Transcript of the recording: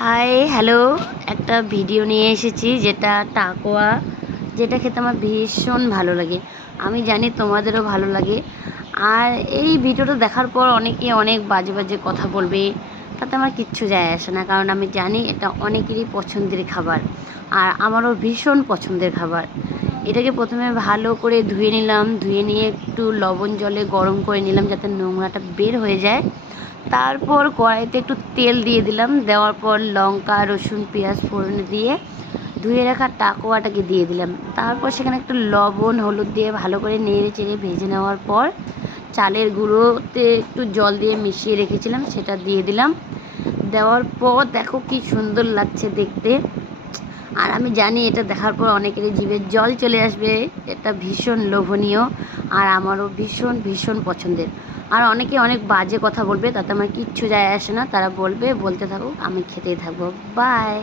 Hi hello, একটা video নিয়ে এসেছি যেটা টাকোয়া, যেটা খেতে আমার ভীষণ ভালো লাগে। আমি জানি তোমাদেরও ভালো লাগে। আর এই ভিডিওটা দেখার পর অনেকে অনেক বাজে বাজে কথা বলবে, তাতে আমার কিচ্ছু যায় আসে না, কারণ আমি জানি এটা অনেকেরই পছন্দের খাবার আর আমারও ভীষণ পছন্দের খাবার। এটাকে প্রথমে ভালো করে ধুয়ে নিলাম, ধুয়ে নিয়ে একটু লবণ জলে গরম করে নিলাম যাতে নোংরাটা বের হয়ে যায়। তারপর কড়াইতে একটু তেল দিয়ে দিলাম, দেওয়ার পর লঙ্কা রসুন পেঁয়াজ ফোড়নে দিয়ে ধুয়ে রাখা টাকোয়াটাকে দিয়ে দিলাম। তারপর সেখানে একটু লবণ হলুদ দিয়ে ভালো করে নেড়ে চেড়ে ভেজে নেওয়ার পর চালের গুঁড়োতে একটু জল দিয়ে মিশিয়ে রেখেছিলাম সেটা দিয়ে দিলাম। দেওয়ার পর দেখো কি সুন্দর লাগছে দেখতে। আর আমি জানি এটা দেখার পর অনেকেরই জিভে জল চলে আসবে। এটা ভীষণ লোভনীয় আর আমারও ভীষণ ভীষণ পছন্দের। আর অনেকে অনেক বাজে কথা বলবে, তাতে আমার কিচ্ছু যায় আসে না, তারা বলবে, বলতে থাকুক, আমি খেতেই থাকবো। বাই।